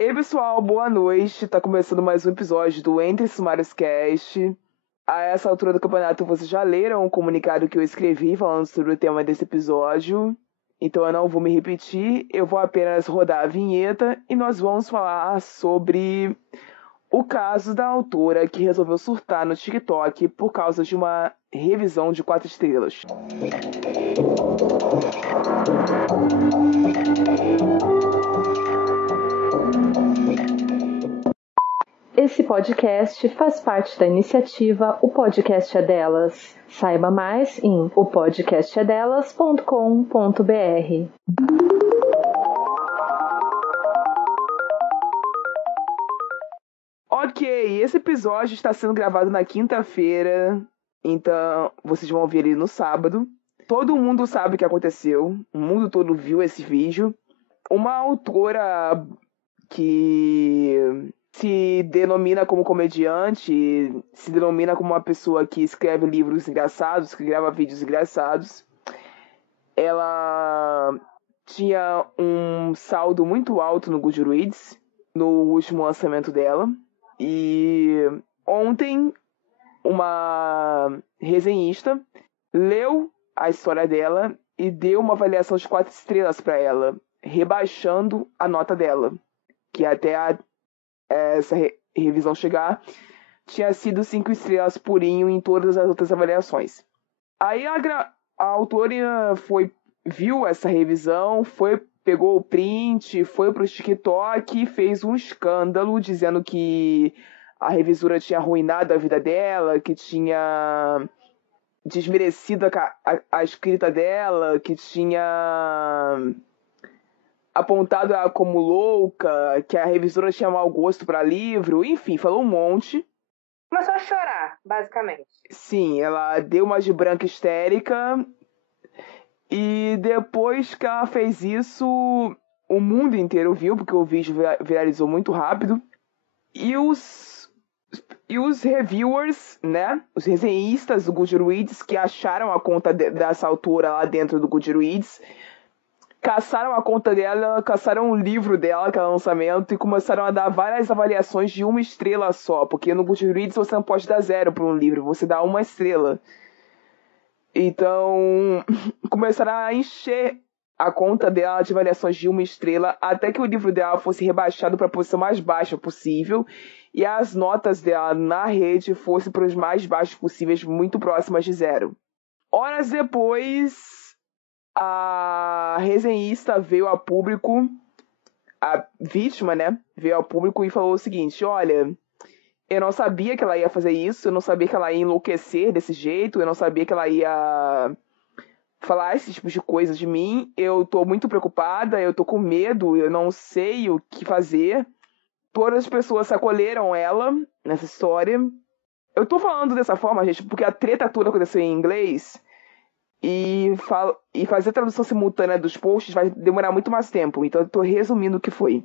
Ei, pessoal, boa noite. Tá começando mais um episódio do Entre Sumários Cast. A essa altura do campeonato, vocês já leram o comunicado que eu escrevi falando sobre o tema desse episódio. Então eu não vou me repetir, eu vou apenas rodar a vinheta e nós vamos falar sobre o caso da autora que resolveu surtar no TikTok por causa de uma revisão de 4 estrelas. Esse podcast faz parte da iniciativa O Podcast é Delas. Saiba mais em opodcastedelas.com.br. Ok, esse episódio está sendo gravado na quinta-feira, então vocês vão ver ele no sábado. Todo mundo sabe o que aconteceu, o mundo todo viu esse vídeo. Uma autora que se denomina como comediante, se denomina como uma pessoa que escreve livros engraçados, que grava vídeos engraçados. Ela tinha um saldo muito alto no Goodreads, no último lançamento dela. E ontem, uma resenhista leu a história dela e deu uma avaliação de 4 estrelas para ela, rebaixando a nota dela, que até essa revisão chegar, tinha sido 5 estrelas purinho em todas as outras avaliações. Aí a autora viu essa revisão, pegou o print, foi pro TikTok e fez um escândalo dizendo que a revisora tinha arruinado a vida dela, que tinha desmerecido a escrita dela, que tinha apontado ela como louca, que a revisora tinha mau gosto para livro, enfim, falou um monte. Começou a chorar, basicamente. Sim, ela deu uma de branca histérica e depois que ela fez isso, o mundo inteiro viu, porque o vídeo viralizou muito rápido. E os reviewers, né, os resenhistas do Goodreads que acharam a conta dessa autora lá dentro do Goodreads, caçaram a conta dela, caçaram o livro dela, que é o lançamento, e começaram a dar várias avaliações de 1 estrela só, porque no Goodreads você não pode dar 0 para um livro, você dá 1 estrela. Então, começaram a encher a conta dela de avaliações de 1 estrela, até que o livro dela fosse rebaixado para a posição mais baixa possível, e as notas dela na rede fossem para os mais baixos possíveis, muito próximas de 0. Horas depois, a resenhista veio a público, a vítima, né, veio ao público e falou o seguinte: olha, eu não sabia que ela ia fazer isso, eu não sabia que ela ia enlouquecer desse jeito, eu não sabia que ela ia falar esse tipo de coisa de mim, eu tô muito preocupada, eu tô com medo, eu não sei o que fazer. Todas as pessoas se acolheram ela nessa história. Eu tô falando dessa forma, gente, porque a treta toda aconteceu em inglês. E fazer a tradução simultânea dos posts vai demorar muito mais tempo. Então eu tô resumindo o que foi.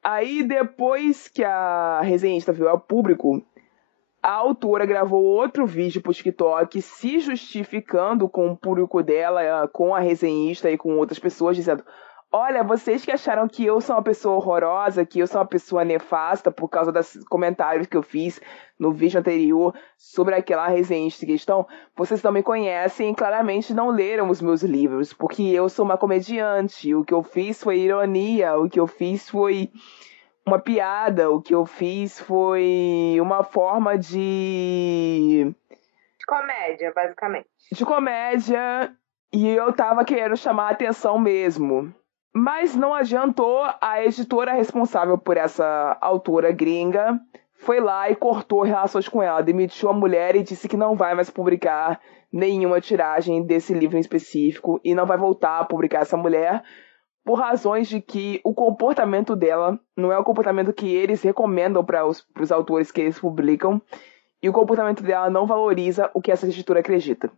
Aí depois que a resenhista veio ao público, a autora gravou outro vídeo pro TikTok se justificando com o público dela, com a resenhista e com outras pessoas, dizendo: olha, vocês que acharam que eu sou uma pessoa horrorosa, que eu sou uma pessoa nefasta por causa dos comentários que eu fiz no vídeo anterior sobre aquela resenhista em questão, vocês não me conhecem e claramente não leram os meus livros, porque eu sou uma comediante, o que eu fiz foi ironia, o que eu fiz foi uma piada, o que eu fiz foi uma forma de comédia, basicamente. De comédia, e eu tava querendo chamar a atenção mesmo. Mas não adiantou, a editora responsável por essa autora gringa foi lá e cortou relações com ela, demitiu a mulher e disse que não vai mais publicar nenhuma tiragem desse livro em específico e não vai voltar a publicar essa mulher por razões de que o comportamento dela não é o comportamento que eles recomendam para os autores que eles publicam, e o comportamento dela não valoriza o que essa editora acredita.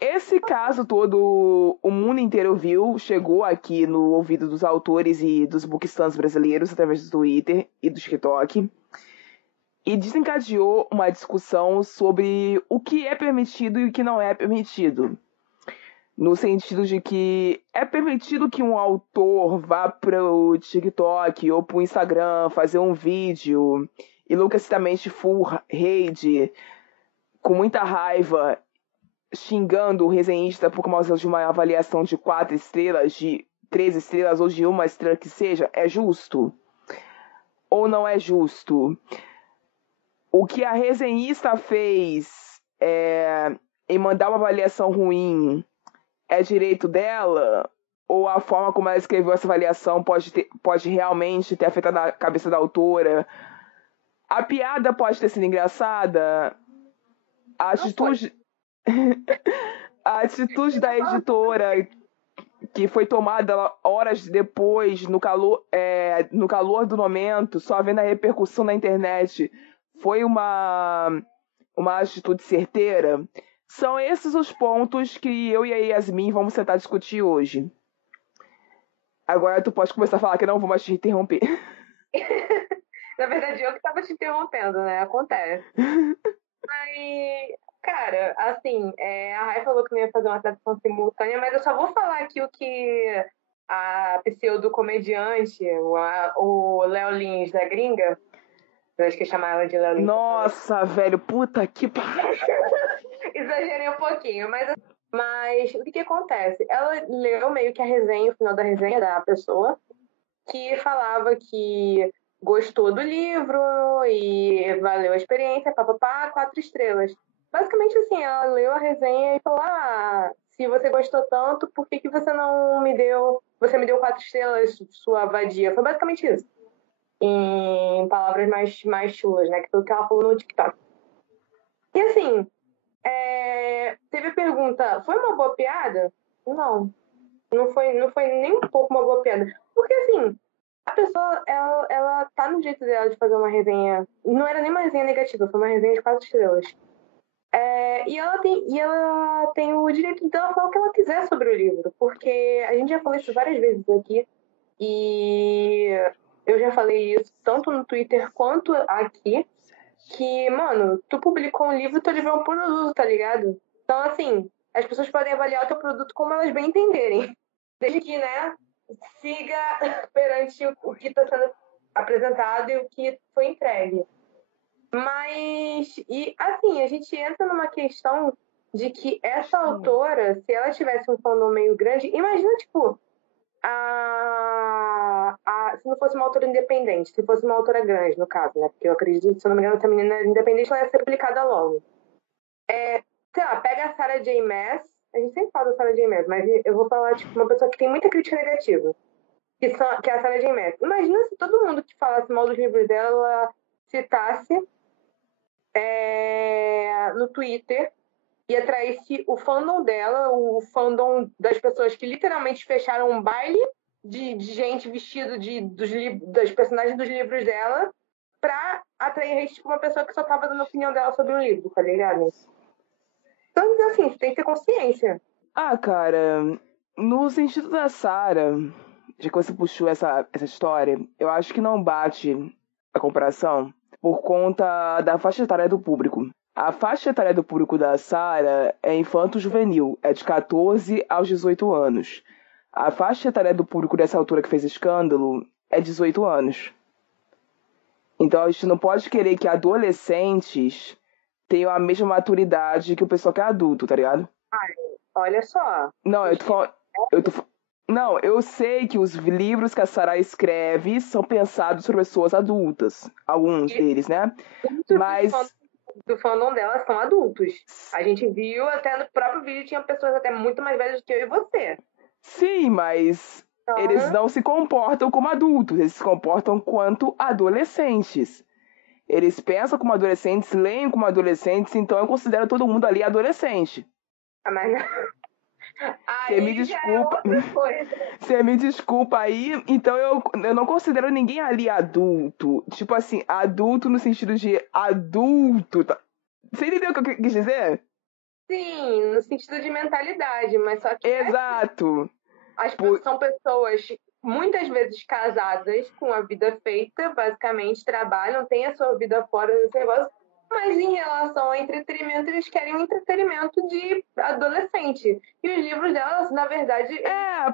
Esse caso todo, o mundo inteiro viu, chegou aqui no ouvido dos autores e dos bookstans brasileiros através do Twitter e do TikTok, e desencadeou uma discussão sobre o que é permitido e o que não é permitido. no sentido de que é permitido que um autor vá pro TikTok ou pro Instagram fazer um vídeo enlouquecidamente full rage, com muita raiva, xingando o resenhista por causa de uma avaliação de 4 estrelas, de 3 estrelas ou de 1 estrela que seja, é justo? Ou não é justo? O que a resenhista fez em mandar uma avaliação ruim é direito dela? Ou a forma como ela escreveu essa avaliação pode realmente ter afetado a cabeça da autora? A piada pode ter sido engraçada? A atitude da editora, que foi tomada horas depois, no calor do momento, só vendo a repercussão na internet, foi uma atitude certeira? São esses os pontos que eu e a Yasmin vamos tentar discutir hoje. Agora tu pode começar a falar que eu não vou mais te interromper. Na verdade, eu que tava te interrompendo, né? Acontece. Mas, cara, assim, a Rai falou que não ia fazer uma tradução simultânea, mas eu só vou falar aqui o que a pseudo-comediante, o Léo Lins da gringa, eu acho que chamar ela de Léo Lins. Nossa, velho, puta que pariu. Exagerei um pouquinho, mas o que acontece? Ela leu meio que a resenha, o final da resenha da pessoa, que falava que gostou do livro e valeu a experiência, papapá, 4 estrelas. Basicamente assim, ela leu a resenha e falou, se você gostou tanto, por que você não me deu, você me deu 4 estrelas, sua vadia? Foi basicamente isso. Em palavras mais chulas, né, que foi o que ela falou no TikTok. E assim, teve a pergunta, foi uma boa piada? Não foi nem um pouco uma boa piada. Porque assim, a pessoa, ela tá no jeito dela de fazer uma resenha. Não era nem uma resenha negativa, foi uma resenha de 4 estrelas. E ela tem o direito dela falar o que ela quiser sobre o livro. Porque a gente já falou isso várias vezes aqui. E eu já falei isso tanto no Twitter quanto aqui. Que, mano, tu publicou um livro, teu livro é um produto, tá ligado? Então, assim, as pessoas podem avaliar o teu produto como elas bem entenderem. Desde que, né, siga perante o que está sendo apresentado e o que foi entregue. Mas, e assim, a gente entra numa questão de que essa autora, se ela tivesse um fandom meio grande, imagina, tipo, se não fosse uma autora independente, se fosse uma autora grande, no caso, né? Porque eu acredito, se eu não me engano, essa menina independente, ela ia ser publicada logo. Sei lá, pega a Sarah J. Maas, a gente sempre fala da Sarah J. Maas, mas eu vou falar, tipo, uma pessoa que tem muita crítica negativa, que é a Sarah J. Maas. Imagina se todo mundo que falasse mal dos livros dela citasse no Twitter e atraísse o fandom dela, o fandom das pessoas que literalmente fecharam um baile de gente vestido das personagens dos livros dela pra atrair hate com uma pessoa que só tava dando a opinião dela sobre o livro, tá ligado? Então, assim, você tem que ter consciência. Cara, no sentido da Sarah, já que você puxou essa história, eu acho que não bate a comparação por conta da faixa etária do público. A faixa etária do público da Sarah é infanto-juvenil, é de 14 aos 18 anos. A faixa etária do público dessa autora que fez escândalo é 18 anos. Então a gente não pode querer que adolescentes tenham a mesma maturidade que o pessoal que é adulto, tá ligado? Olha só. Não, Não, eu sei que os livros que a Sarah escreve são pensados por pessoas adultas. Alguns deles, né? Mas do fandom dela são adultos. A gente viu, até no próprio vídeo, tinha pessoas até muito mais velhas do que eu e você. Sim, mas eles não se comportam como adultos, eles se comportam quanto adolescentes. Eles pensam como adolescentes, leem como adolescentes, então eu considero todo mundo ali adolescente. Mas não. Você me desculpa. Você me desculpa aí, então eu não considero ninguém ali adulto. Tipo assim, adulto no sentido de adulto. Tá? Você entendeu o que eu quis dizer? Sim, no sentido de mentalidade, mas só que. Exato. São pessoas muitas vezes casadas com a vida feita, basicamente trabalham, têm a sua vida fora desse negócio. Mas em relação ao entretenimento, eles querem um entretenimento de adolescente. E os livros delas, na verdade.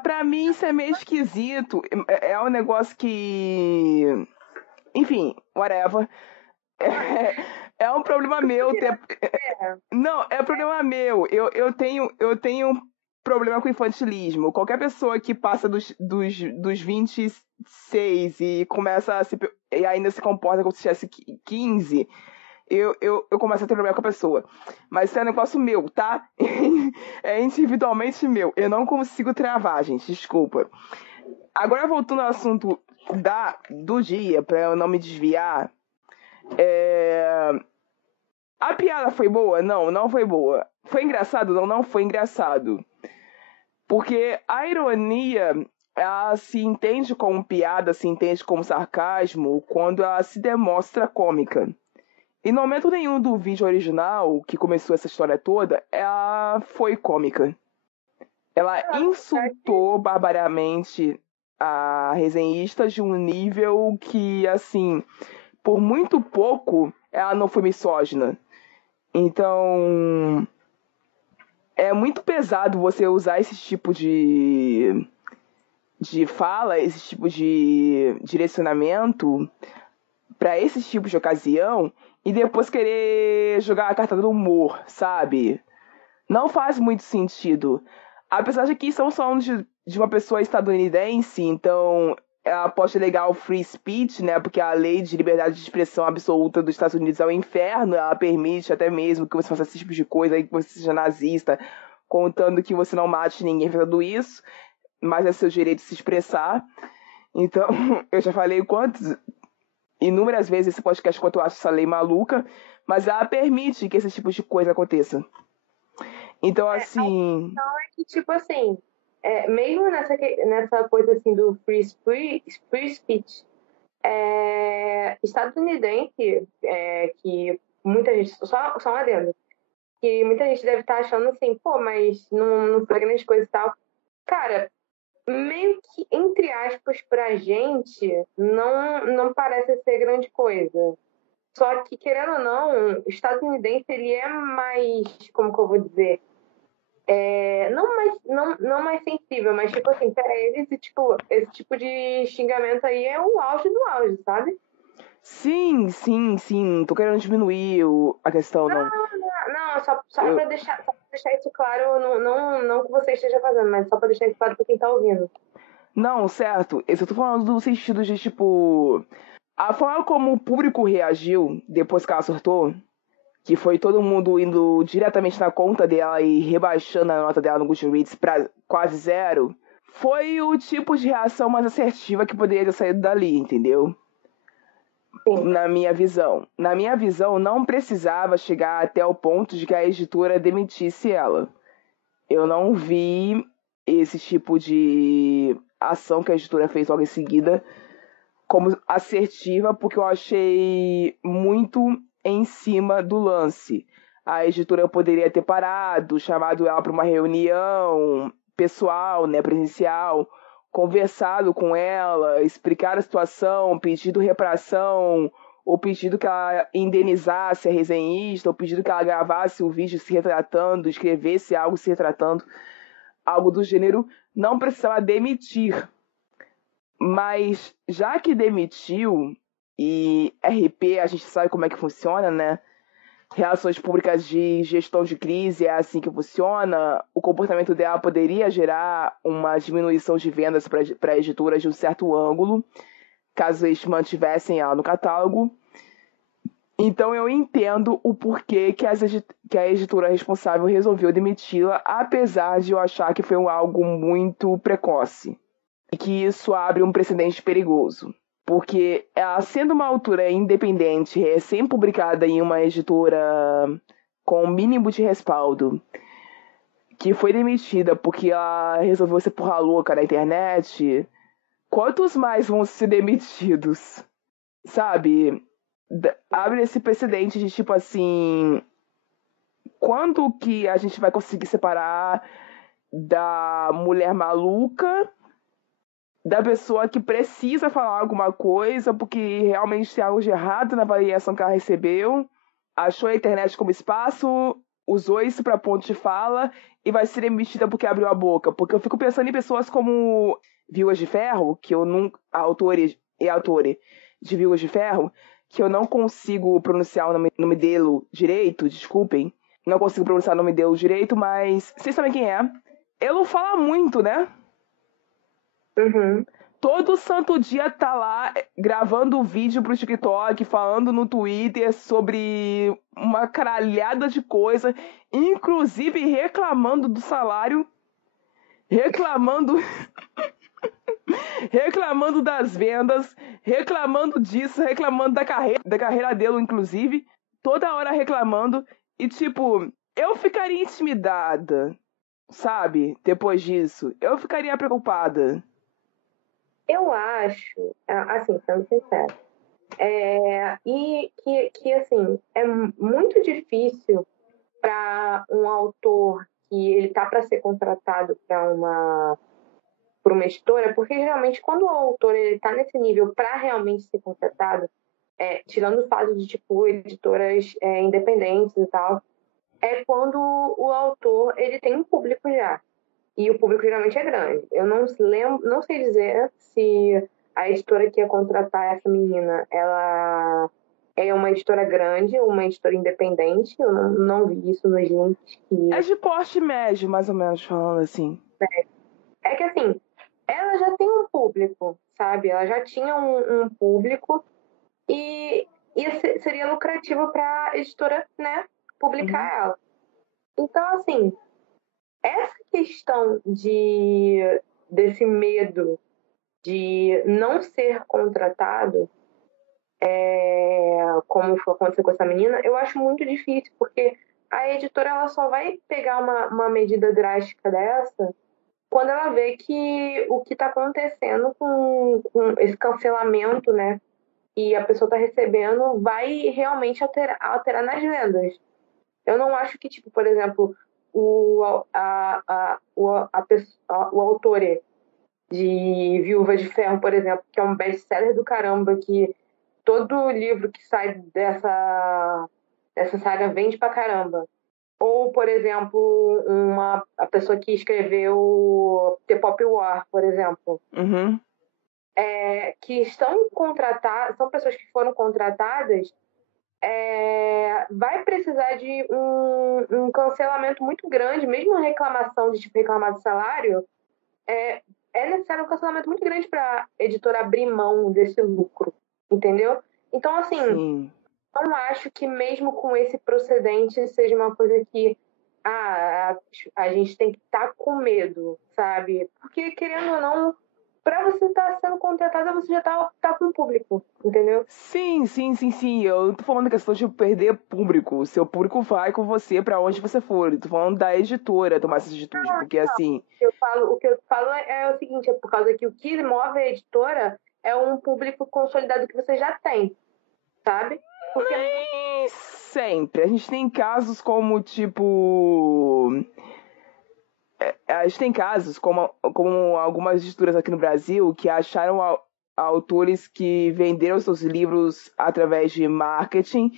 Pra mim isso é meio esquisito. É um negócio que. Enfim, whatever. É um problema meu ter. Não, é problema meu. Eu tenho um problema com infantilismo. Qualquer pessoa que passa dos 26 e começa a se. E ainda se comporta como se tivesse 15. Eu começo a ter problema com a pessoa. Mas isso é um negócio meu, tá? É individualmente meu. Eu não consigo travar, gente. Desculpa. Agora, voltando ao assunto do dia, pra eu não me desviar. A piada foi boa? Não, não foi boa. Foi engraçado? Não, não foi engraçado. Porque a ironia, ela se entende como piada, se entende como sarcasmo, quando ela se demonstra cômica. E no momento nenhum do vídeo original, que começou essa história toda, ela foi cômica. Ela insultou barbaramente a resenhista de um nível que, assim, por muito pouco, ela não foi misógina. Então, é muito pesado você usar esse tipo de fala, esse tipo de direcionamento para esse tipo de ocasião e depois querer jogar a carta do humor, sabe? Não faz muito sentido. Apesar de que estamos falando de uma pessoa estadunidense, então ela pode alegar o free speech, né? Porque a lei de liberdade de expressão absoluta dos Estados Unidos é o inferno. Ela permite até mesmo que você faça esse tipo de coisa, aí que você seja nazista, contando que você não mate ninguém fazendo isso, mas é seu direito de se expressar. Então, eu já falei inúmeras vezes esse podcast quanto eu acho essa lei maluca, mas ela permite que esse tipo de coisa aconteça. Então, assim. Então é que, tipo assim, mesmo nessa coisa assim do free speech, estadunidense, que muita gente. Só um adendo. Que muita gente deve estar achando assim, pô, mas não foi grande coisa e tal. Cara, meio que, entre aspas, pra gente, não parece ser grande coisa. Só que, querendo ou não, o estadunidense, ele é mais, como que eu vou dizer? Não mais sensível, mas, tipo assim, pra eles, esse tipo de xingamento aí é o auge do auge, sabe? Sim. Tô querendo diminuir a questão, não. Não, só pra deixar isso claro, não que você esteja fazendo, mas só pra deixar isso claro pra quem tá ouvindo. Não, certo. Eu só tô falando do sentido de, tipo... A forma como o público reagiu depois que ela surtou, que foi todo mundo indo diretamente na conta dela e rebaixando a nota dela no Goodreads pra quase 0, foi o tipo de reação mais assertiva que poderia ter saído dali, entendeu? Sim. Na minha visão. Na minha visão, não precisava chegar até o ponto de que a editora demitisse ela. Eu não vi esse tipo de ação que a editora fez logo em seguida como assertiva, porque eu achei muito em cima do lance. A editora poderia ter parado, chamado ela para uma reunião pessoal, né, presencial, conversado com ela, explicar a situação, pedido reparação, ou pedido que ela indenizasse a resenhista, ou pedido que ela gravasse um vídeo se retratando, escrevesse algo se retratando, algo do gênero. Não precisava demitir. Mas já que demitiu, e RP a gente sabe como é que funciona, né? Relações públicas de gestão de crise é assim que funciona. O comportamento dela poderia gerar uma diminuição de vendas para editoras de um certo ângulo, caso eles mantivessem ela no catálogo. Então eu entendo o porquê que a editora responsável resolveu demiti-la, apesar de eu achar que foi algo muito precoce. E que isso abre um precedente perigoso. Porque ela sendo uma autora independente, recém-publicada em uma editora com o mínimo de respaldo, que foi demitida porque ela resolveu ser porra louca na internet, quantos mais vão ser demitidos? Sabe? Abre esse precedente de tipo assim... Quando que a gente vai conseguir separar da mulher maluca da pessoa que precisa falar alguma coisa porque realmente tem algo de errado na avaliação que ela recebeu achou a internet como espaço, usou isso para ponto de fala e vai ser emitida porque abriu a boca. Porque eu fico pensando em pessoas como Viúvas de Ferro, que eu nunca... autores e autores de Viúvas de Ferro, que eu não consigo pronunciar o nome dele direito, desculpem. Não consigo pronunciar o nome dele direito, mas vocês sabem quem é. Ele fala muito, né? Uhum. Todo santo dia tá lá gravando vídeo pro TikTok, falando no Twitter sobre uma caralhada de coisa, inclusive reclamando do salário, reclamando reclamando das vendas, reclamando disso, reclamando da carreira dele, inclusive, toda hora reclamando. E tipo, eu ficaria intimidada, sabe? Depois disso, eu ficaria preocupada. Eu acho, assim, sendo sincero, e que assim, é muito difícil para um autor que ele tá para ser contratado por uma editora, porque geralmente quando o autor ele tá nesse nível para realmente ser contratado, tirando o fato de tipo editoras independentes e tal, é quando o autor ele tem um público já. E o público geralmente é grande. Eu não sei dizer se a editora que ia contratar essa menina, ela é uma editora grande ou uma editora independente. Eu não vi isso nos links que... É de porte médio, mais ou menos, falando assim. É que assim, ela já tem um público, sabe? Ela já tinha um público e seria lucrativo para a editora, né, publicar ela. Então, assim, essa questão desse medo de não ser contratado, como aconteceu com essa menina, eu acho muito difícil, porque a editora ela só vai pegar uma medida drástica dessa quando ela vê que o que está acontecendo com esse cancelamento, né, e a pessoa está recebendo, vai realmente alterar nas vendas. Eu não acho que, tipo, por exemplo, o autor de Viúva de Ferro, por exemplo, que é um best-seller do caramba, que todo livro que sai dessa saga vende pra caramba. Ou, por exemplo, a pessoa que escreveu The Pop War, por exemplo. Uhum. Que estão contratadas, são pessoas que foram contratadas, vai precisar de um cancelamento muito grande, mesmo uma reclamação de tipo reclamar de salário, é necessário um cancelamento muito grande para a editora abrir mão desse lucro, entendeu? Então, assim, Sim. não acho que mesmo com esse procedente seja uma coisa que a gente tem que estar com medo, sabe? Porque, querendo ou não, para você estar sendo contratada, você já tá com o público, entendeu? Sim. Eu tô falando da questão de perder público. O seu público vai com você pra onde você for. Eu tô falando da editora tomar essa atitude. Porque assim. O que eu falo é o seguinte, é por causa que o que move a editora é um público consolidado que você já tem, sabe? Porque Nem sempre. A gente tem casos como, tipo. A gente tem casos como algumas editoras aqui no Brasil que acharam autores que venderam seus livros através de marketing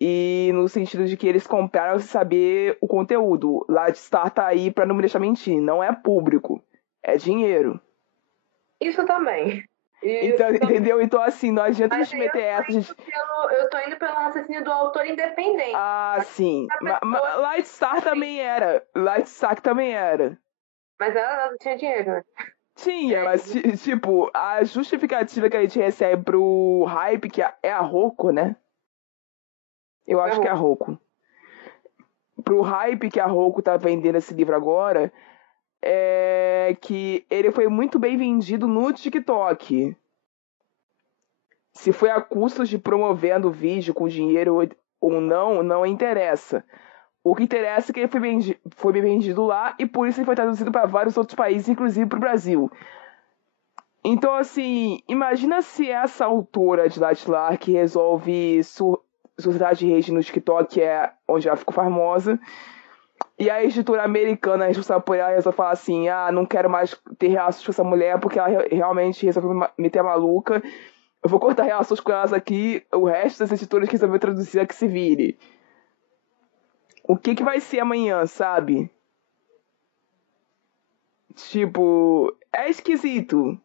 e no sentido de que eles compraram sem saber o conteúdo. Lardstar tá aí pra não me deixar mentir. Não é público. É dinheiro. isso também. Então, entendeu? Então, assim, não adianta a gente meter essa. Eu tô indo pelo raciocínio do autor independente. Ah, sim. Lardstar também era. Lardstar também era. Mas ela não tinha dinheiro, né? Tinha, mas, tipo, a justificativa que a gente recebe pro hype, que é a Roku, né? Eu acho que é a Roku. Pro hype que a Roku tá vendendo esse livro agora, é que ele foi muito bem vendido no TikTok. Se foi a custos de promovendo o vídeo com dinheiro ou não, não interessa. O que interessa é que ele foi bem vendido lá e por isso ele foi traduzido para vários outros países, inclusive para o Brasil. Então, assim, imagina se essa autora de Lardstar que resolve suscitar de rede no TikTok, que é onde ela ficou famosa, e a editora americana responsável por ela resolve falar assim, não quero mais ter relações com essa mulher porque ela realmente resolveu meter a maluca, Eu vou cortar relações com elas aqui, o resto das editoras que resolveu traduzir é que se vire. O que vai ser amanhã, sabe? Tipo, é esquisito.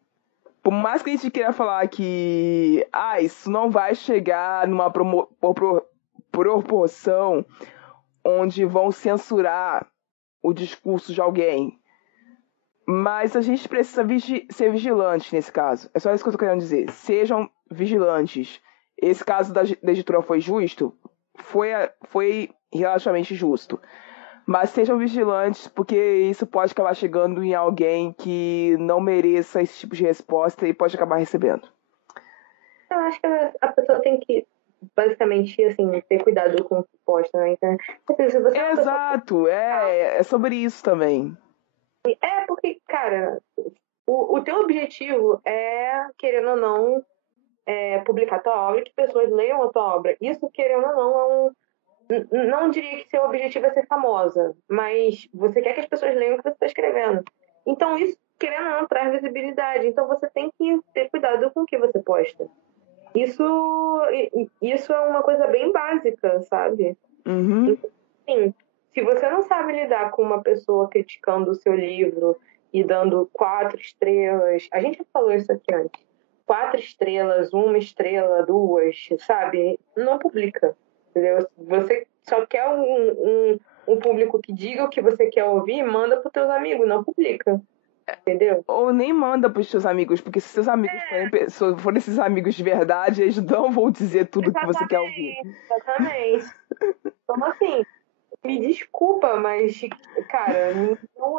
Por mais que a gente queira falar que isso não vai chegar numa proporção onde vão censurar o discurso de alguém. Mas a gente precisa ser vigilante nesse caso. É só isso que eu tô querendo dizer. Sejam vigilantes. Esse caso da editora foi justo? Foi relativamente justo. Mas sejam vigilantes, porque isso pode acabar chegando em alguém que não mereça esse tipo de resposta e pode acabar recebendo. Eu acho que a pessoa tem que, basicamente, assim, ter cuidado com o que posta na internet. Exato, é sobre isso também. É, porque, cara, o teu objetivo é, querendo ou não, publicar tua obra, que pessoas leiam a tua obra. Isso, querendo ou não, não diria que seu objetivo é ser famosa, mas você quer que as pessoas leiam o que você está escrevendo. Então, isso, querendo ou não, traz visibilidade. Então, você tem que ter cuidado com o que você posta. Isso é uma coisa bem básica, sabe? Uhum. Sim, se você não sabe lidar com uma pessoa criticando o seu livro e dando 4 estrelas, a gente já falou isso aqui antes, 4 estrelas, 1 estrela, 2, sabe? Não publica, entendeu? Você só quer um público que diga o que você quer ouvir, manda para os teus amigos, não publica. Entendeu? Ou nem manda pros seus amigos, porque se seus amigos forem esses amigos de verdade, eles não vão dizer tudo o que você quer ouvir. Exatamente. Então, assim, me desculpa, mas, cara,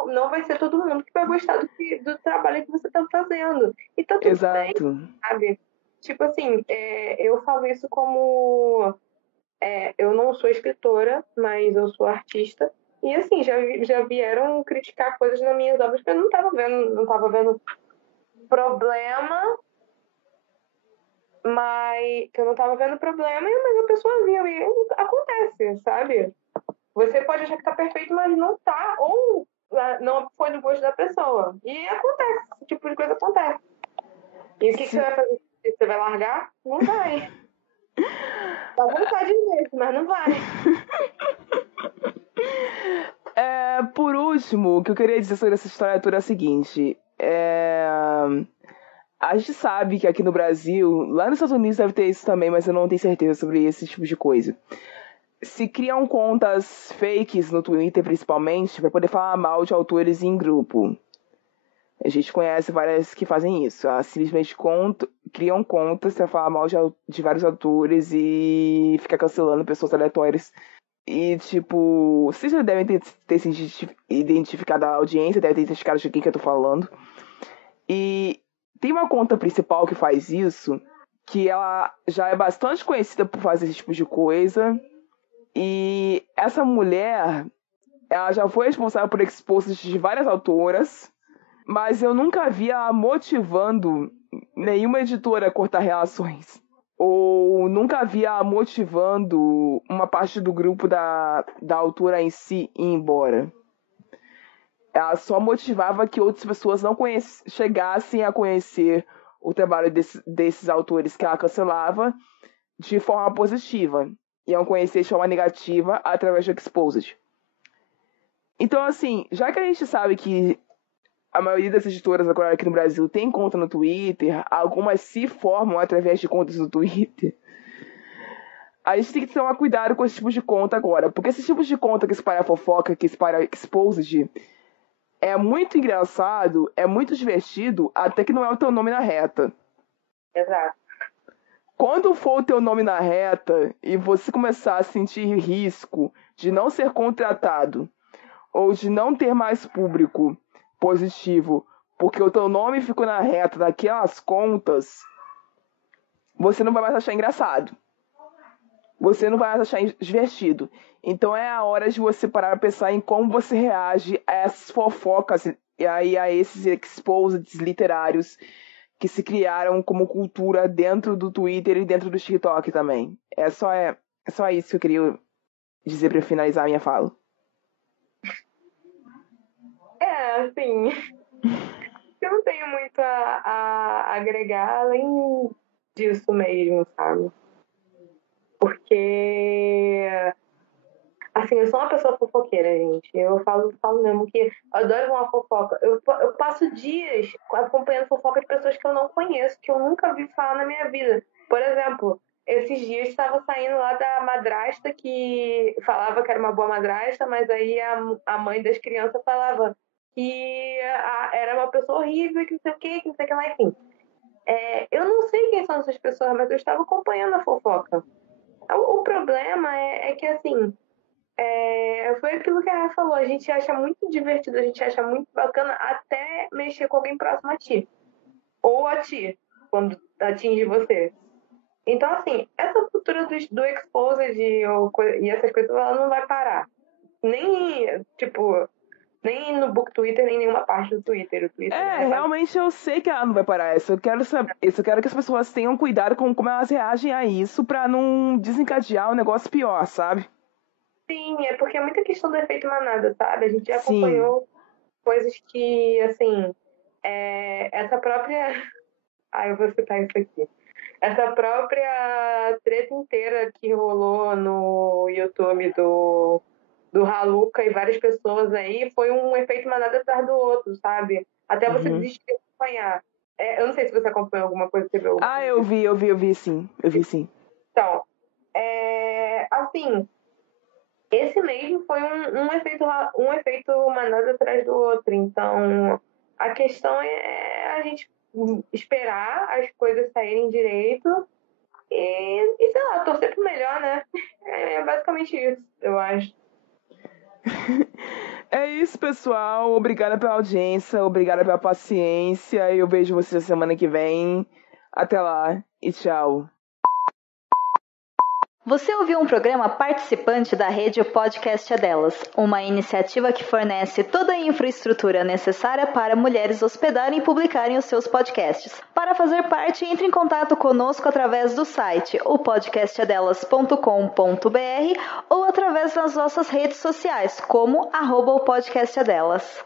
não vai ser todo mundo que vai gostar do trabalho que você tá fazendo. E tá tudo Exato. bem, sabe? Tipo assim, eu falo isso como... eu não sou escritora, mas eu sou artista. E, assim, já vieram criticar coisas nas minhas obras que eu não tava vendo problema, mas que eu não tava vendo problema, mas a pessoa viu e acontece, sabe? Você pode achar que tá perfeito, mas não tá, ou não foi do gosto da pessoa. E acontece, esse tipo de coisa acontece. E o que você vai fazer? Você vai largar? Não vai. Dá vontade mesmo, mas não vai. Por último, o que eu queria dizer sobre essa história toda é o seguinte. A gente sabe que aqui no Brasil, lá nos Estados Unidos deve ter isso também, mas eu não tenho certeza sobre esse tipo de coisa. Se criam contas fakes no Twitter, principalmente, para poder falar mal de autores em grupo. A gente conhece várias que fazem isso. Elas simplesmente criam contas para falar mal de vários autores e ficar cancelando pessoas aleatórias. E, tipo, vocês já devem ter se identificado a audiência, devem ter identificado de quem que eu tô falando. E tem uma conta principal que faz isso, que ela já é bastante conhecida por fazer esse tipo de coisa. E essa mulher, ela já foi responsável por exposes de várias autoras, mas eu nunca vi ela motivando nenhuma editora a cortar relações. Ou nunca vi ela motivando uma parte do grupo da autora em si ir embora. Ela só motivava que outras pessoas não chegassem a conhecer o trabalho desses autores que ela cancelava de forma positiva. Iam conhecer de forma negativa através do Exposed. Então, assim, já que a gente sabe que a maioria das editoras agora aqui no Brasil tem conta no Twitter, algumas se formam através de contas no Twitter, a gente tem que tomar cuidado com esse tipo de conta agora. Porque esse tipo de conta que espalha fofoca, que espalha Exposed, é muito engraçado, é muito divertido, até que não é o teu nome na reta. Exato. Quando for o teu nome na reta e você começar a sentir risco de não ser contratado ou de não ter mais público positivo porque o teu nome ficou na reta daquelas contas, você não vai mais achar engraçado. Você não vai mais achar divertido. Então é a hora de você parar para pensar em como você reage a essas fofocas e aí a esses exposeds literários que se criaram como cultura dentro do Twitter e dentro do TikTok também. É só isso que eu queria dizer para finalizar a minha fala. Assim, eu não tenho muito a agregar, além disso mesmo, sabe? Porque, assim, eu sou uma pessoa fofoqueira, gente. Eu falo mesmo que eu adoro uma fofoca. Eu passo dias acompanhando fofoca de pessoas que eu não conheço, que eu nunca vi falar na minha vida. Por exemplo, esses dias estava saindo lá da madrasta que falava que era uma boa madrasta, mas aí a mãe das crianças falava que era uma pessoa horrível, que não sei o que não sei o que lá, enfim. Eu não sei quem são essas pessoas, mas eu estava acompanhando a fofoca. O problema é que, assim, foi aquilo que a Rafa falou, a gente acha muito divertido, a gente acha muito bacana até mexer com alguém próximo a ti. Ou a ti, quando atinge você. Então, assim, essa cultura do exposed e essas coisas, ela não vai parar. Nem, tipo, nem no book Twitter, nem em nenhuma parte do Twitter. O Twitter realmente eu sei que ela não vai parar. Eu quero que as pessoas tenham cuidado com como elas reagem a isso pra não desencadear um negócio pior, sabe? Sim, é porque é muita questão do efeito manada, sabe? A gente já acompanhou coisas que, assim, essa própria... eu vou citar isso aqui. Essa própria treta inteira que rolou no YouTube do Haluca e várias pessoas aí foi um efeito manada atrás do outro, sabe? Até você desistir de acompanhar. Eu não sei se você acompanhou alguma coisa que você viu. Eu vi sim. Então, assim, esse mesmo foi um efeito manada atrás do outro. Então, a questão é a gente esperar as coisas saírem direito e sei lá, torcer pro melhor, né? É basicamente isso, eu acho. É isso, pessoal. Obrigada pela audiência, obrigada pela paciência. Eu vejo vocês semana que vem. Até lá e tchau. Você ouviu um programa participante da rede O Podcast é Delas, uma iniciativa que fornece toda a infraestrutura necessária para mulheres hospedarem e publicarem os seus podcasts. Para fazer parte, entre em contato conosco através do site opodcastadelas.com.br ou através das nossas redes sociais, como @opodcastadelas.